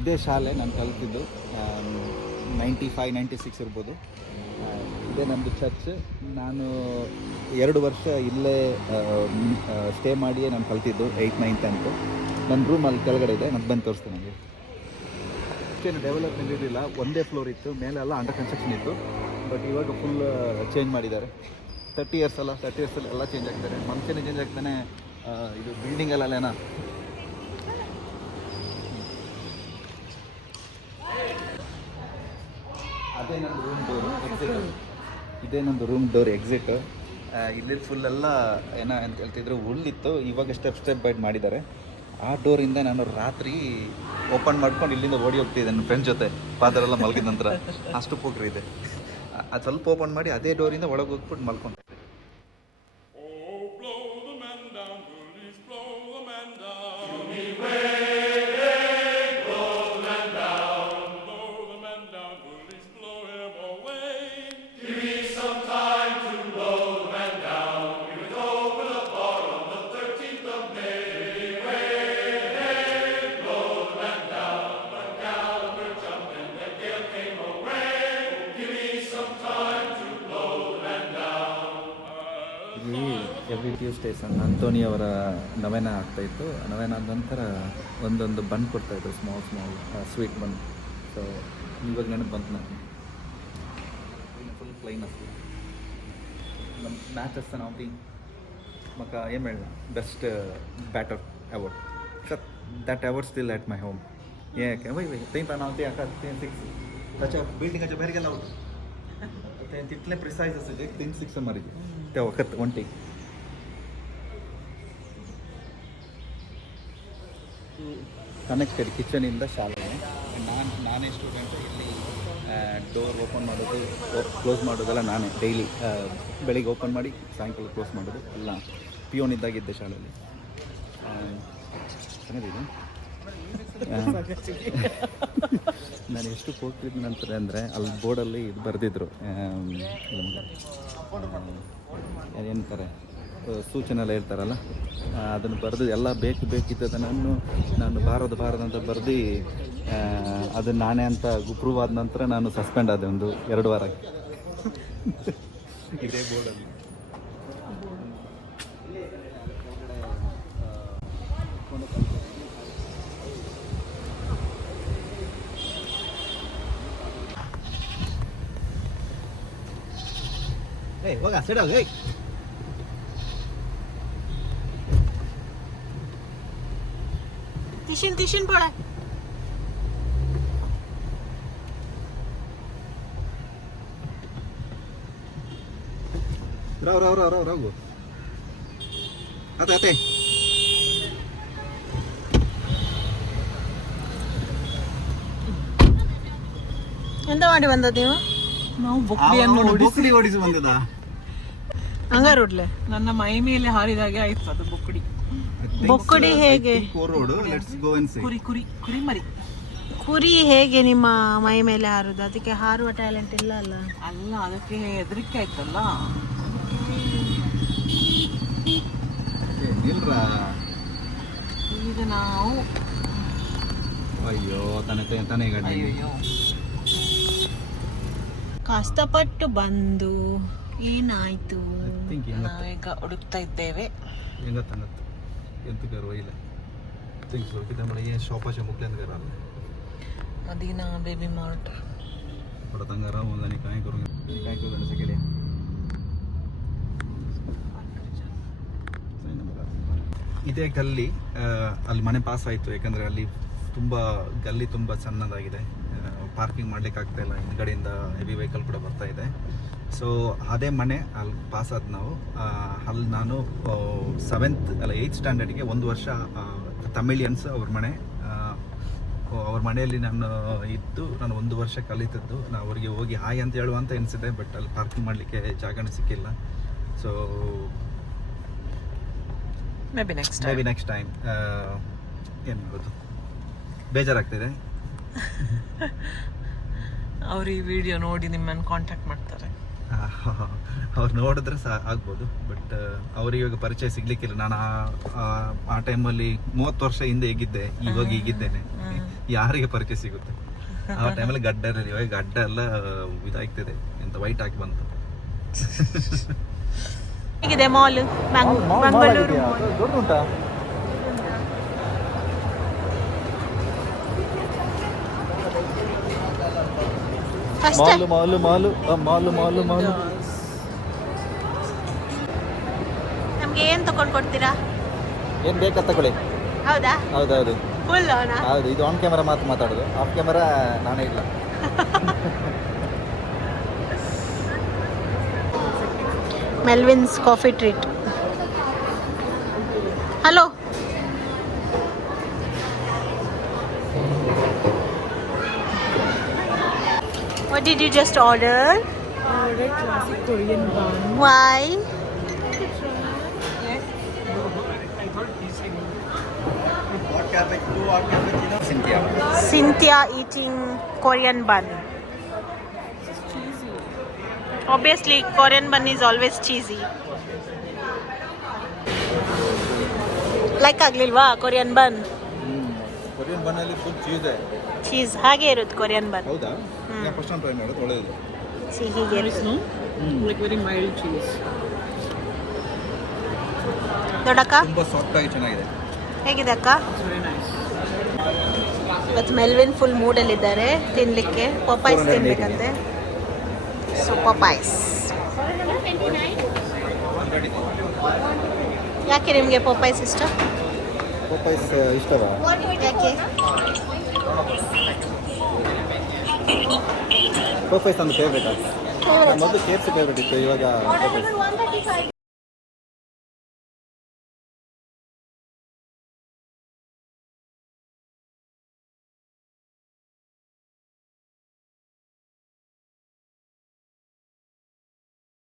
ಇದೇ ಶಾಲೆ ನಾನು ಕಲಿತಿದ್ದು 95-96 ಇರ್ಬೋದು. ಇದೇ ನಮ್ಮದು ಚರ್ಚ್. ನಾನು 2 ವರ್ಷ ಇಲ್ಲೇ ಸ್ಟೇ ಮಾಡಿಯೇ ನಾನು ಕಲಿತಿದ್ದು 8th 9th 10th. ನನ್ನ ರೂಮ್ ಅಲ್ಲಿ ಕೆಳಗಡೆ ಇದೆ, ನಾನು ಬಂದು ತೋರಿಸ್ತೇನೆ. ನನಗೆ ಅಷ್ಟೇನು ಡೆವಲಪ್ಮೆಂಟ್ ಇರಲಿಲ್ಲ, ಒಂದೇ ಫ್ಲೋರ್ ಇತ್ತು, ಮೇಲೆ ಎಲ್ಲ ಅಂಡರ್ ಕನ್ಸ್ಟ್ರಕ್ಷನ್ ಇತ್ತು. ಬಟ್ ಇವಾಗ ಫುಲ್ ಚೇಂಜ್ ಮಾಡಿದ್ದಾರೆ. 30 ಇಯರ್ಸಲ್ಲಿ ಎಲ್ಲ ಚೇಂಜ್ ಆಗ್ತಾರೆ. ಮನುಷ್ಯನೇ ಚೇಂಜ್ ಆಗ್ತಾನೆ, ಇದು ಬಿಲ್ಡಿಂಗಲ್ಲೇನಾ. ಅದೇ ನನ್ನ ರೂಮ್ ಡೋರ್ ಎಕ್ಸಿಟ್. ಇಲ್ಲಿ ಫುಲ್ಲೆಲ್ಲ ಏನೋ ಅಂತ ಹೇಳ್ತಿದ್ರು, ಹುಲ್ಲಿತ್ತು. ಇವಾಗ ಸ್ಟೆಪ್ ಬೈಟ್ ಮಾಡಿದ್ದಾರೆ. ಆ ಡೋರಿಂದ ನಾನು ರಾತ್ರಿ ಓಪನ್ ಮಾಡ್ಕೊಂಡು ಇಲ್ಲಿಂದ ಓಡಿ ಹೋಗ್ತಿದ್ದೆ ನನ್ನ ಫ್ರೆಂಡ್ ಜೊತೆ, ಫಾದರ್ ಎಲ್ಲ ಮಲಗಿದ ನಂತರ. ಅಷ್ಟು ಪೋಟ್ರಿ ಇದೆ. ಅದು ಸ್ವಲ್ಪ ಓಪನ್ ಮಾಡಿ ಅದೇ ಡೋರಿಂದ ಒಳಗೆ ಹೋಗ್ಬಿಟ್ಟು ಮಲ್ಕೊಂಡು. ಎವ್ರಿ ಟ್ಯೂಸ್ಡೇ ಸನ್ ಆಂಟೋನಿ ಅವರ ನವೇನ ಆಗ್ತಾಯಿತ್ತು. ನವೇನ ಆದ ನಂತರ ಒಂದೊಂದು ಬನ್ ಕೊಡ್ತಾಯಿದ್ರು, ಸ್ಮಾಲ್ ಸ್ವೀಟ್ ಬನ್. ಸೊ ಇವಾಗ ನೆನಪು ಬಂತು ನನಗೆ. ಫುಲ್ ಪ್ಲೈನ್ ಅಷ್ಟು ನಮ್ಮ ಮ್ಯಾಚ್ వస్తాను అవుతుంది మాకు ఏం వెళ్ళా best batter award sir. That award still at my home. ಯಾಕೆ ತೆಂತ ನಾವು ಅಕ್ಕ 6 अच्छा बिल्डिंग अच्छा बाहेर गेला होता तिथले प्रिसाइज असायचे 3-6 मारायचे त्या वखत ಒಂಟಿ. ಕನೆಕ್ಟೆಡ್ ಕಿಚನಿಂದ ಶಾಲೆ. ನಾನೇ ಸ್ಟೂಡೆಂಟ್. ಇಲ್ಲಿ ಡೋರ್ ಓಪನ್ ಮಾಡೋದು, ಕ್ಲೋಸ್ ಮಾಡೋದೆಲ್ಲ ನಾನೇ. ಡೈಲಿ ಬೆಳಿಗ್ಗೆ ಓಪನ್ ಮಾಡಿ ಸಾಯಂಕಾಲ ಕ್ಲೋಸ್ ಮಾಡೋದು ಎಲ್ಲ ಪಿಯೋನ್ ಇದ್ದಾಗಿದ್ದೆ ಶಾಲೆಯಲ್ಲಿ. ಚೆನ್ನಾಗಿದೆ. ನಾನು ಎಷ್ಟು ಹೋಗ್ತಿದ್ದ ನಂತರ ಅಂದರೆ ಅಲ್ಲಿ ಬೋರ್ಡಲ್ಲಿ ಇದು ಬರೆದಿದ್ರು, ಏನಂತಾರೆ ಸೂಚನೆ ಎಲ್ಲ ಹೇಳ್ತಾರಲ್ಲ, ಅದನ್ನು ಬರೆದು ಎಲ್ಲ ಬೇಕಿದ್ದದನ್ನು ನಾನು ಬಾರದು ಅಂತ ಬರೆದು ಅದು ನಾನೇ ಅಂತ ಪ್ರೂವ್ ಆದ ನಂತರ ನಾನು ಸಸ್ಪೆಂಡ್ ಆದೆ 1-2 ವಾರ. ಇದೇ ಬೋರ್ಡಲ್ಲಿ ಹೋಗ ಸೈಡ್ ಹೋಗಿ. ತಿಶಿನ್ ಪಡ ರಾವ್ ಅತ್ತೆ ಎಂತ ಮಾಡಿ ಬಂದದ್ದು ನೀವು? ನಾವು ಬೊಕ್ಕಡಿ ಓಡಿಸಿ ಬಂದದ. ಹಂಗಾರ ಉಡ್ಲೆ ನನ್ನ ಮೈ ಮೇಲೆ ಹಾರಿದಾಗೆ ಆಯ್ತು ಅದು ಬೊಕ್ಕಡಿ ಹೇಗೆ? ಕುರಿ ಮರಿ. ಕುರಿ ಹೇಗೆ ನಿಮ್ಮ ಮೈ ಮೇಲೆ ಹಾರುದು? ಅದಕ್ಕೆ ಹಾರುವ ಟ್ಯಾಲೆಂಟ್ ಇಲ್ಲ ಅಲ್ಲ? ಅಲ್ಲ, ಅದಕ್ಕೆ ಹೆದರಿಕೆ ಆಯ್ತಲ್ಲ. ಈಗ ನಾವು ಅಯ್ಯೋ ತಾನೇ ಅಯ್ಯೋ ಕಷ್ಟಪಟ್ಟು ಬಂದು ಏನಾಯ್ತು? ನಾವೀಗ ಹುಡುಕ್ತಾ ಇದ್ದೇವೆ. Madina baby mart. ಇದೇ ಗಲ್ಲಿ. ಅಲ್ಲಿ ಮನೆ ಪಾಸ್ ಆಯಿತು, ಯಾಕಂದರೆ ಅಲ್ಲಿ ಗಲ್ಲಿ ತುಂಬ ಸಣ್ಣದಾಗಿದೆ. ಪಾರ್ಕಿಂಗ್ ಮಾಡ್ಲಿಕ್ಕೆ ಆಗ್ತಾ ಇಲ್ಲ, ಹಿಂದ್ಗಡೆಯಿಂದ ಹೆವಿ ವೆಹಿಕಲ್ ಕೂಡ ಬರ್ತಾ ಇದೆ. ಸೊ ಅದೇ ಮನೆ ಅಲ್ಲಿ ಪಾಸ್ ಆದ ನಾವು. ಅಲ್ಲಿ ನಾನು 8th ಸ್ಟ್ಯಾಂಡರ್ಡ್ಗೆ 1 ವರ್ಷ ತಮಿಳಿಯನ್ಸ್ ಅವ್ರ ಮನೆಯಲ್ಲಿ ನಾನು ಇದ್ದು ನಾನು 1 ವರ್ಷ ಕಲಿತದ್ದು. ನಾನು ಅವ್ರಿಗೆ ಹೋಗಿ ಹಾಯ್ ಅಂತ ಹೇಳುವಂತ ಎನಿಸಿದೆ, ಬಟ್ ಅಲ್ಲಿ ಪಾರ್ಕಿಂಗ್ ಮಾಡಲಿಕ್ಕೆ ಜಾಗನೇ ಸಿಕ್ಕಿಲ್ಲ. ಸೊ ಮೇಬಿ ನೆಕ್ಸ್ಟ್ ಟೈಮ್ ಏನು ಮಾಡೋದು, ಬೇಜಾರಾಗ್ತಿದೆ. ಅವ್ರು ಈ ವಿಡಿಯೋ ನೋಡಿ ನಿಮ್ಮನ್ನು ಕಾಂಟ್ಯಾಕ್ಟ್ ಮಾಡ್ತಾರೆ. ಅವ್ರು ನೋಡಿದ್ರೆ ಸಹ ಆಗ್ಬೋದು, ಬಟ್ ಅವ್ರಿಗೆ ಇವಾಗ ಪರಿಚಯ ಸಿಗ್ಲಿಕ್ಕಿಲ್ಲ. ನಾನು ಆ ಟೈಮಲ್ಲಿ 30 ವರ್ಷ ಹಿಂದೆ ಹೇಗಿದ್ದೆ, ಇವಾಗ ಹೀಗಿದ್ದೇನೆ, ಯಾರಿಗೆ ಪರಿಚಯ ಸಿಗುತ್ತೆ? ಆ ಟೈಮಲ್ಲಿ ಗಡ್ಡ ಇರಲಿಲ್ಲ, ಇವಾಗ ಗಡ್ಡ ಎಲ್ಲ ಇದಾಗ್ತಿದೆ, ಎಂತ ವೈಟ್ ಆಗಿ ಬಂತು. ಹೇಗಿದೆ ಮಾಲ್? ಮಂಗಳೂರು ದೊಡ್ಡ ಉಂಟಾ? ಫಸ್ಟ್ ಮಾಲು ಮಾಲು ಮಾಲು ಮಾಲು ಮಾಲು. ನಮ್ಗೆ ಏನ್ ತಗೊಂಡ್ ಕೊಡ್ತೀರಾ? ಏನು ಬೇಕಾ ತಗೊಳ್ಳಿ. ಹೌದಾ? ಹೌದೌದು ಫುಲ್ ಹೌದು. ಇದು ಆನ್ ಕ್ಯಾಮರಾ ಮಾತಾಡೋದು, ಆಫ್ ಕ್ಯಾಮರಾ ನಾನೇ ಇಲ್ಲ. Melvin's coffee treat. Hello, what did you just order? Ordered classic Korean bun. Why? Cynthia eating Korean bun. Obviously, Korean bun is always cheesy. Like ಆಗ್ಲಿಲ್ವಾ ಕೊರಿಯನ್ ಬನ್? ಕೊರಿಯನ್ ಬನ್ನಲ್ಲಿ full cheese. Cheese ಹಾಗೆ ಇರುತ್ತೆ Korean ಬನ್. ಹೌದಾ? First time try ಮಾಡೋದು, ಒಳ್ಳೆಯದು. ಸಿಹಿಗೆ ಇರುತ್ತೆ. Like very mild cheese. ದೊಡ್ಡಕ್ಕ ತುಂಬ soft ಆಗಿ ಚೆನ್ನಾಗಿದೆ. ಹೇಗಿದೆ ಅಕ್ಕ? It's very nice. ಇವತ್ತು ಮೆಲ್ವಿನ್ ಫುಲ್ ಮೂಡಲ್ಲಿದ್ದಾರೆ ತಿನ್ಲಿಕ್ಕೆ. ಪಪಾಯ್ಸ್ 480. ತಿನ್ಬೇಕಂತೆ. ಸೊ ಪಪಾಯ್ಸ್. ಯಾಕೆ ನಿಮಗೆ ಪಪಾಯ್ಸ್ ಇಷ್ಟ? ಪಪಾಯ್ಸ್ ಇಷ್ಟವಾ? ಯಾಕೆ? ಪಪಾಯ್ಸ್ ಒಂದು ಫೇವ್ರೇಟ್. ಮೊದಲು KFC ಫೇವ್ರೇಟ್ ಇತ್ತು, ಇವಾಗ ಪಪಾಯ್ಸ್.